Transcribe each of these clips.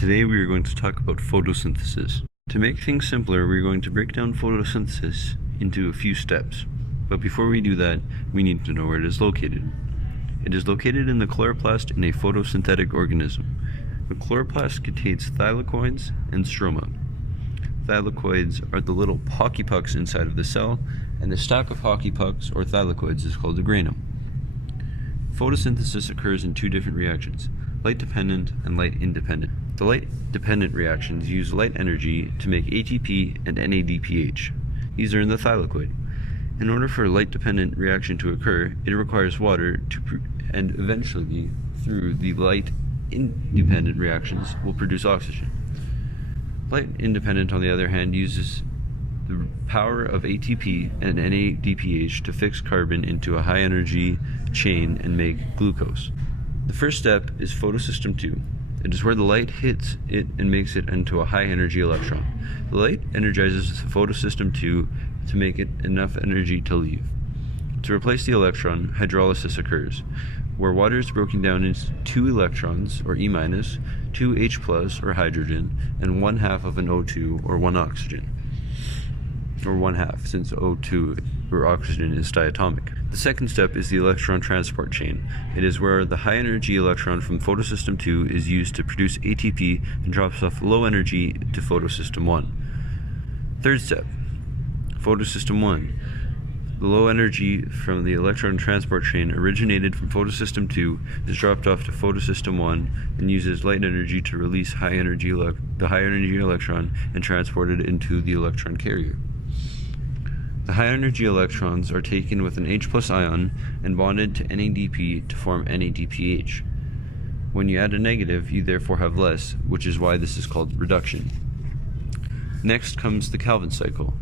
Today we are going to talk about photosynthesis. To make things simpler, we are going to break down photosynthesis into a few steps. But before we do that, we need to know where it is located. It is located in the chloroplast in a photosynthetic organism. The chloroplast contains thylakoids and stroma. Thylakoids are the little hockey pucks inside of the cell, and the stack of hockey pucks or thylakoids is called a granum. Photosynthesis occurs in two different reactions, light-dependent and light-independent. The light-dependent reactions use light energy to make ATP and NADPH. These are in the thylakoid. In order for a light-dependent reaction to occur, it requires water and eventually, through the light-independent reactions, will produce oxygen. Light-independent, on the other hand, uses the power of ATP and NADPH to fix carbon into a high-energy chain and make glucose. The first step is photosystem 2. It is where the light hits it and makes it into a high-energy electron. The light energizes the photosystem 2 to make it enough energy to leave. To replace the electron, hydrolysis occurs, where water is broken down into 2 electrons, or E-, 2 H+, or hydrogen, and 1/2 of an O2, or 1 oxygen. Or 1/2, since O2 or oxygen is diatomic. The second step is the electron transport chain. It is where the high energy electron from photosystem 2 is used to produce ATP and drops off low energy to photosystem 1. Third step, photosystem 1. The low energy from the electron transport chain originated from photosystem 2 is dropped off to photosystem 1 and uses light energy to release the high energy electron and transport it into the electron carrier. The high-energy electrons are taken with an H+ ion and bonded to NADP to form NADPH. When you add a negative, you therefore have less, which is why this is called reduction. Next comes the Calvin cycle.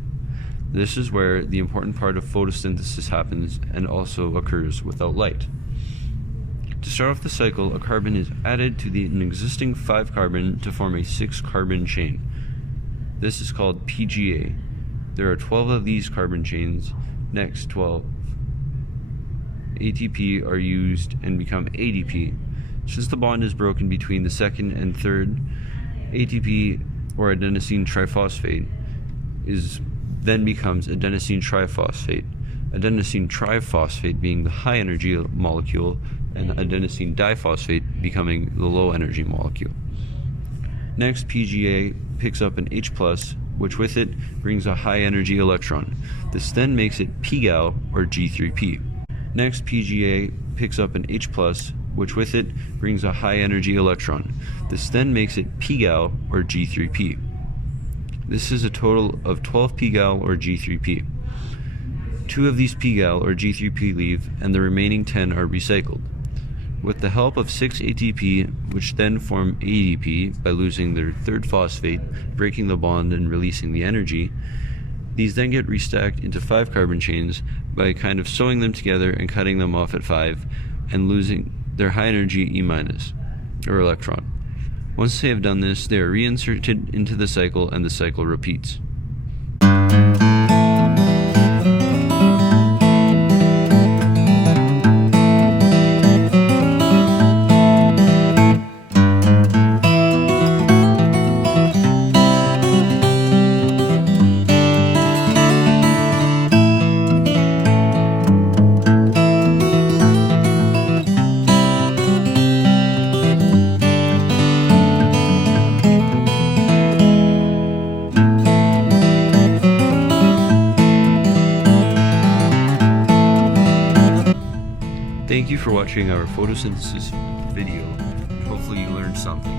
This is where the important part of photosynthesis happens and also occurs without light. To start off the cycle, a carbon is added to an existing 5-carbon to form a 6-carbon chain. This is called PGA. There are 12 of these carbon chains. Next, 12 ATP are used and become ADP. Since the bond is broken between the second and third, ATP, or adenosine triphosphate, then becomes adenosine triphosphate. Adenosine triphosphate being the high energy molecule, and adenosine diphosphate becoming the low energy molecule. Next, PGA picks up an H+, which with it brings a high-energy electron. This then makes it pGal, or G3P. Next, PGA picks up an H+, which with it brings a high-energy electron. This then makes it pGal, or G3P. This is a total of 12 pGal, or G3P. 2 of these pGal, or G3P, leave, and the remaining 10 are recycled. With the help of 6 ATP, which then form ADP by losing their third phosphate, breaking the bond and releasing the energy, these then get restacked into 5-carbon chains by kind of sewing them together and cutting them off at 5 and losing their high energy E-, or electron. Once they have done this, they are reinserted into the cycle and the cycle repeats. Thank you for watching our photosynthesis video. Hopefully you learned something.